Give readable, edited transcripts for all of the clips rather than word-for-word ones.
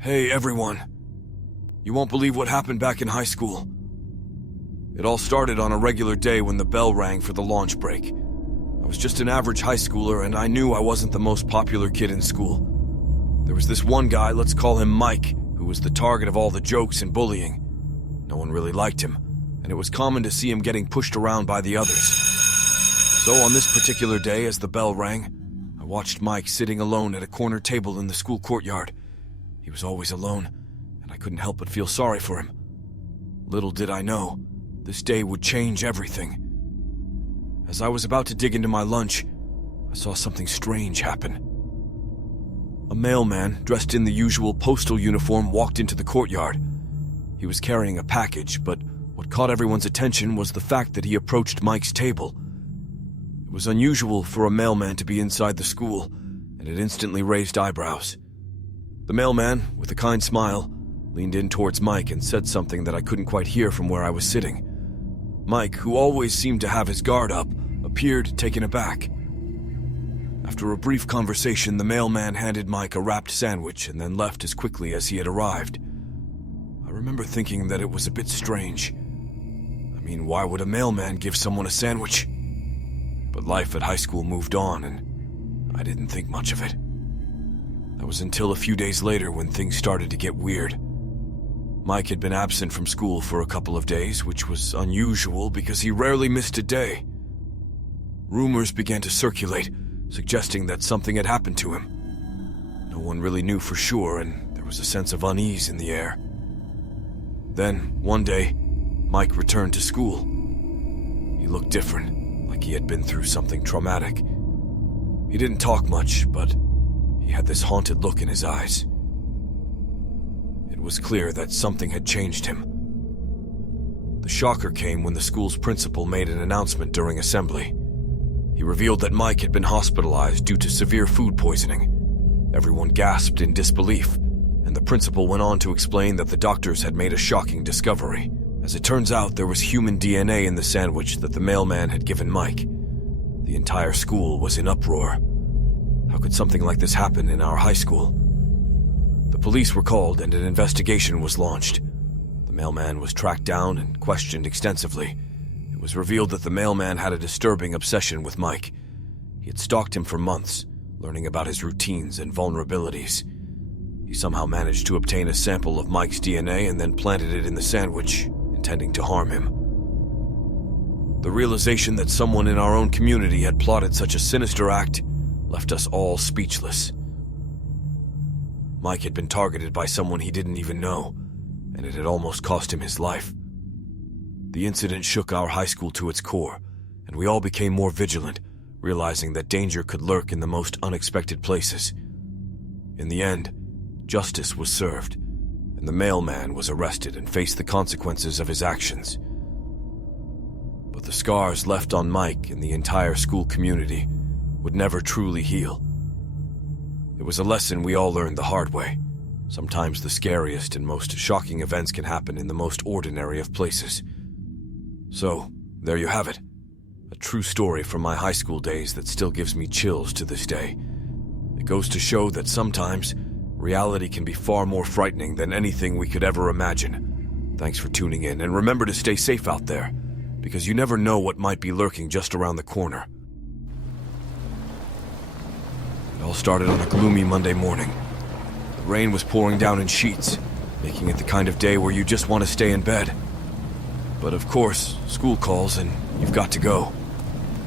Hey everyone. You won't believe what happened back in high school. It all started on a regular day when the bell rang for the lunch break. I was just an average high schooler and I knew I wasn't the most popular kid in school. There was this one guy, let's call him Mike, who was the target of all the jokes and bullying. No one really liked him, and it was common to see him getting pushed around by the others. So on this particular day, as the bell rang, I watched Mike sitting alone at a corner table in the school courtyard. He was always alone, and I couldn't help but feel sorry for him. Little did I know, this day would change everything. As I was about to dig into my lunch, I saw something strange happen. A mailman, dressed in the usual postal uniform, walked into the courtyard. He was carrying a package, but what caught everyone's attention was the fact that he approached Mike's table. It was unusual for a mailman to be inside the school, and it instantly raised eyebrows. The mailman, with a kind smile, leaned in towards Mike and said something that I couldn't quite hear from where I was sitting. Mike, who always seemed to have his guard up, appeared taken aback. After a brief conversation, the mailman handed Mike a wrapped sandwich and then left as quickly as he had arrived. I remember thinking that it was a bit strange. I mean, why would a mailman give someone a sandwich? But life at high school moved on, and I didn't think much of it. That was until a few days later when things started to get weird. Mike had been absent from school for a couple of days, which was unusual because he rarely missed a day. Rumors began to circulate, suggesting that something had happened to him. No one really knew for sure, and there was a sense of unease in the air. Then, one day, Mike returned to school. He looked different, like he had been through something traumatic. He didn't talk much, but he had this haunted look in his eyes. It was clear that something had changed him. The shocker came when the school's principal made an announcement during assembly. He revealed that Mike had been hospitalized due to severe food poisoning. Everyone gasped in disbelief, and the principal went on to explain that the doctors had made a shocking discovery. As it turns out, there was human DNA in the sandwich that the mailman had given Mike. The entire school was in uproar. How could something like this happen in our high school? The police were called and an investigation was launched. The mailman was tracked down and questioned extensively. It was revealed that the mailman had a disturbing obsession with Mike. He had stalked him for months, learning about his routines and vulnerabilities. He somehow managed to obtain a sample of Mike's DNA and then planted it in the sandwich, intending to harm him. The realization that someone in our own community had plotted such a sinister act left us all speechless. Mike had been targeted by someone he didn't even know, and it had almost cost him his life. The incident shook our high school to its core, and we all became more vigilant, realizing that danger could lurk in the most unexpected places. In the end, justice was served, and the mailman was arrested and faced the consequences of his actions. But the scars left on Mike and the entire school community would never truly heal. It was a lesson we all learned the hard way. Sometimes the scariest and most shocking events can happen in the most ordinary of places. So, there you have it. A true story from my high school days that still gives me chills to this day. It goes to show that sometimes reality can be far more frightening than anything we could ever imagine. Thanks for tuning in, and remember to stay safe out there, because you never know what might be lurking just around the corner. It all started on a gloomy Monday morning. The rain was pouring down in sheets, making it the kind of day where you just want to stay in bed. But of course, school calls and you've got to go.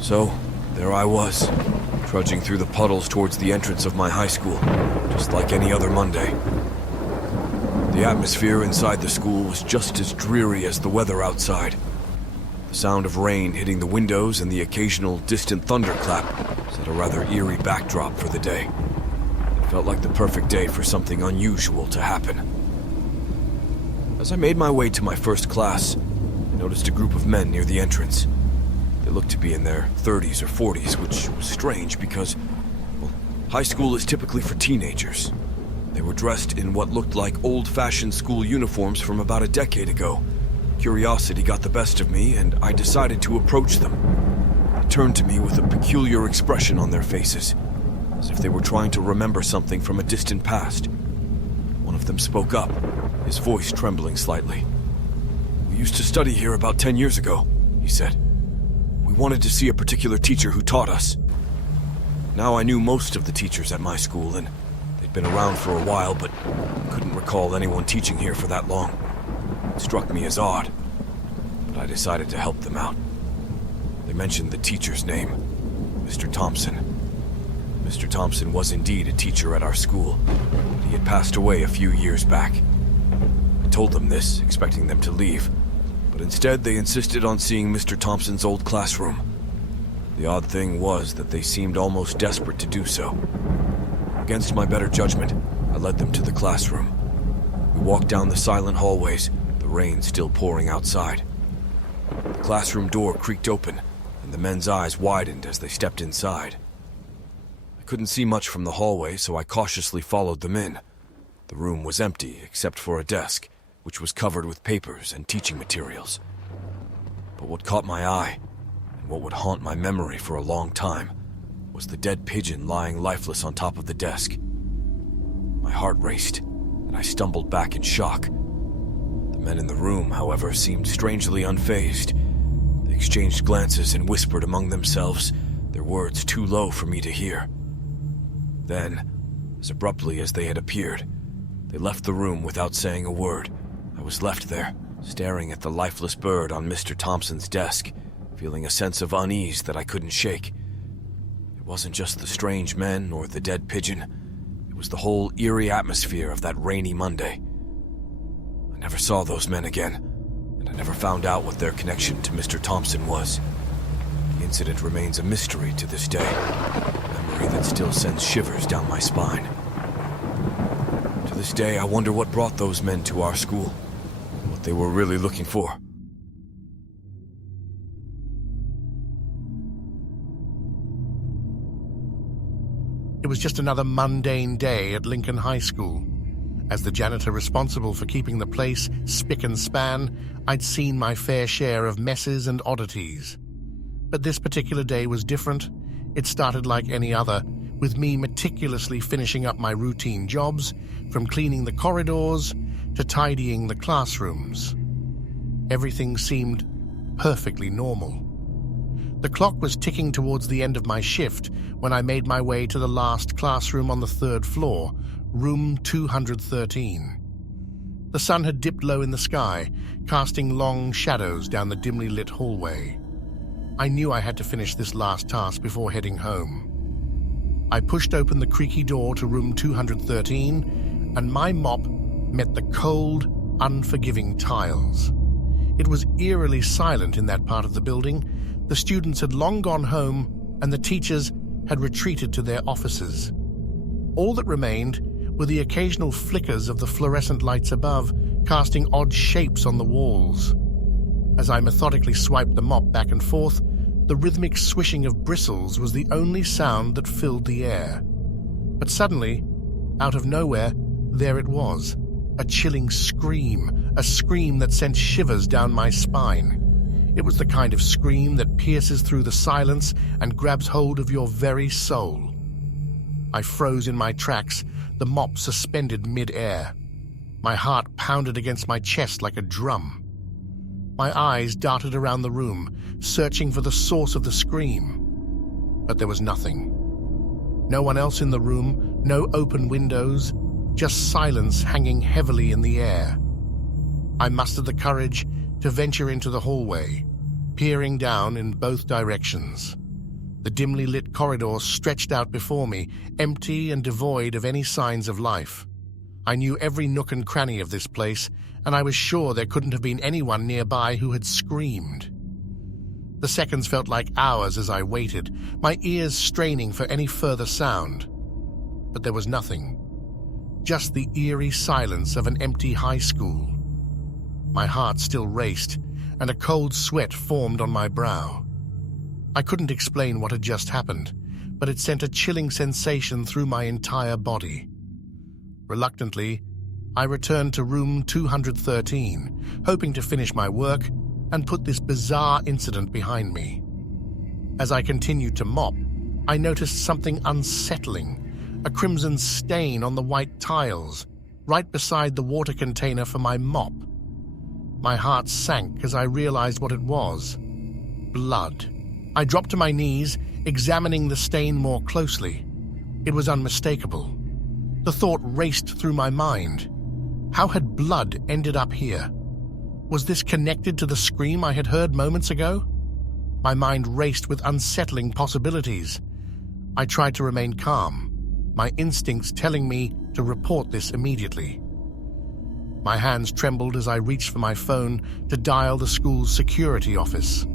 So, there I was, trudging through the puddles towards the entrance of my high school, just like any other Monday. The atmosphere inside the school was just as dreary as the weather outside. The sound of rain hitting the windows and the occasional distant thunderclap set a rather eerie backdrop for the day. It felt like the perfect day for something unusual to happen. As I made my way to my first class, I noticed a group of men near the entrance. They looked to be in their 30s or 40s, which was strange because, well, high school is typically for teenagers. They were dressed in what looked like old-fashioned school uniforms from about a decade ago. Curiosity got the best of me, and I decided to approach them. They turned to me with a peculiar expression on their faces, as if they were trying to remember something from a distant past. One One of them spoke up, his voice trembling slightly. "We used to study here about 10 years ago," he said. "We wanted to see a particular teacher who taught us. Now I knew most of the teachers at my school, and they'd been around for a while, but couldn't recall anyone teaching here for that long. It struck me as odd, but I decided to help them out. They mentioned the teacher's name, Mr. Thompson. Mr. Thompson was indeed a teacher at our school, but he had passed away a few years back. I told them this, expecting them to leave, but instead they insisted on seeing Mr. Thompson's old classroom. The odd thing was that they seemed almost desperate to do so. Against my better judgment, I led them to the classroom. We walked down the silent hallways, the rain still pouring outside. The classroom door creaked open, and the men's eyes widened as they stepped inside. I couldn't see much from the hallway, so I cautiously followed them in. The room was empty except for a desk, which was covered with papers and teaching materials. But what caught my eye, and what would haunt my memory for a long time, was the dead pigeon lying lifeless on top of the desk. My heart raced, and I stumbled back in shock. The men in the room, however, seemed strangely unfazed. They exchanged glances and whispered among themselves, their words too low for me to hear. Then, as abruptly as they had appeared, they left the room without saying a word. I was left there, staring at the lifeless bird on Mr. Thompson's desk, feeling a sense of unease that I couldn't shake. It wasn't just the strange men or the dead pigeon. It was the whole eerie atmosphere of that rainy Monday. I never saw those men again, and I never found out what their connection to Mr. Thompson was. The incident remains a mystery to this day, a memory that still sends shivers down my spine. To this day, I wonder what brought those men to our school, and what they were really looking for. It was just another mundane day at Lincoln High School. As the janitor responsible for keeping the place spick and span, I'd seen my fair share of messes and oddities. But this particular day was different. It started like any other, with me meticulously finishing up my routine jobs, from cleaning the corridors to tidying the classrooms. Everything seemed perfectly normal. The clock was ticking towards the end of my shift when I made my way to the last classroom on the 3rd floor, room 213. The sun had dipped low in the sky, casting long shadows down the dimly lit hallway. I knew I had to finish this last task before heading home. I pushed open the creaky door to room 213, and my mop met the cold, unforgiving tiles. It was eerily silent in that part of the building. The students had long gone home, and the teachers had retreated to their offices. All that remained were the occasional flickers of the fluorescent lights above, casting odd shapes on the walls. As I methodically swiped the mop back and forth, the rhythmic swishing of bristles was the only sound that filled the air. But suddenly, out of nowhere, there it was, a chilling scream, a scream that sent shivers down my spine. It was the kind of scream that pierces through the silence and grabs hold of your very soul. I froze in my tracks, the mop suspended mid-air. My heart pounded against my chest like a drum. My eyes darted around the room, searching for the source of the scream. But there was nothing. No one else in the room, no open windows, just silence hanging heavily in the air. I mustered the courage to venture into the hallway, peering down in both directions. The dimly lit corridor stretched out before me, empty and devoid of any signs of life. I knew every nook and cranny of this place, and I was sure there couldn't have been anyone nearby who had screamed. The seconds felt like hours as I waited, my ears straining for any further sound. But there was nothing. Just the eerie silence of an empty high school. My heart still raced, and a cold sweat formed on my brow. I couldn't explain what had just happened, but it sent a chilling sensation through my entire body. Reluctantly, I returned to room 213, hoping to finish my work and put this bizarre incident behind me. As I continued to mop, I noticed something unsettling, a crimson stain on the white tiles, right beside the water container for my mop. My heart sank as I realized what it was. Blood. I dropped to my knees, examining the stain more closely. It was unmistakable. The thought raced through my mind. How had blood ended up here? Was this connected to the scream I had heard moments ago? My mind raced with unsettling possibilities. I tried to remain calm, my instincts telling me to report this immediately. My hands trembled as I reached for my phone to dial the school's security office.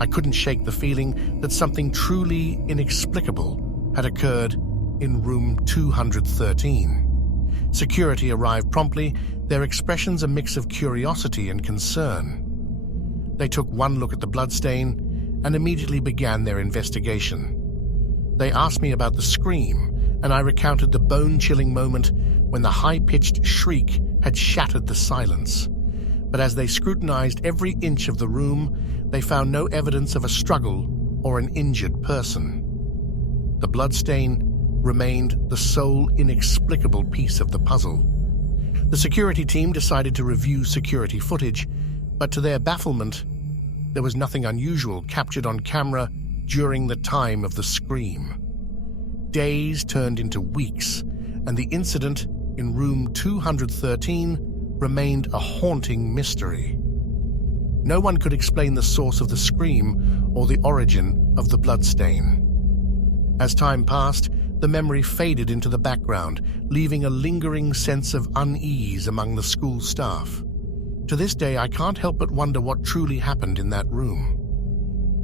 I couldn't shake the feeling that something truly inexplicable had occurred in room 213. Security arrived promptly, their expressions a mix of curiosity and concern. They took one look at the bloodstain and immediately began their investigation. They asked me about the scream, and I recounted the bone-chilling moment when the high-pitched shriek had shattered the silence. But as they scrutinized every inch of the room, they found no evidence of a struggle or an injured person. The bloodstain remained the sole inexplicable piece of the puzzle. The security team decided to review security footage, but to their bafflement, there was nothing unusual captured on camera during the time of the scream. Days turned into weeks, and the incident in room 213 remained a haunting mystery. No one could explain the source of the scream or the origin of the bloodstain. As time passed, the memory faded into the background, leaving a lingering sense of unease among the school staff. To this day, I can't help but wonder what truly happened in that room.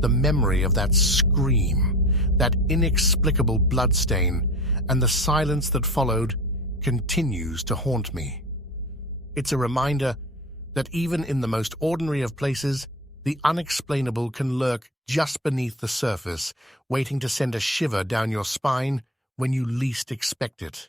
The memory of that scream, that inexplicable bloodstain, and the silence that followed continues to haunt me. It's a reminder that even in the most ordinary of places, the unexplainable can lurk just beneath the surface, waiting to send a shiver down your spine when you least expect it.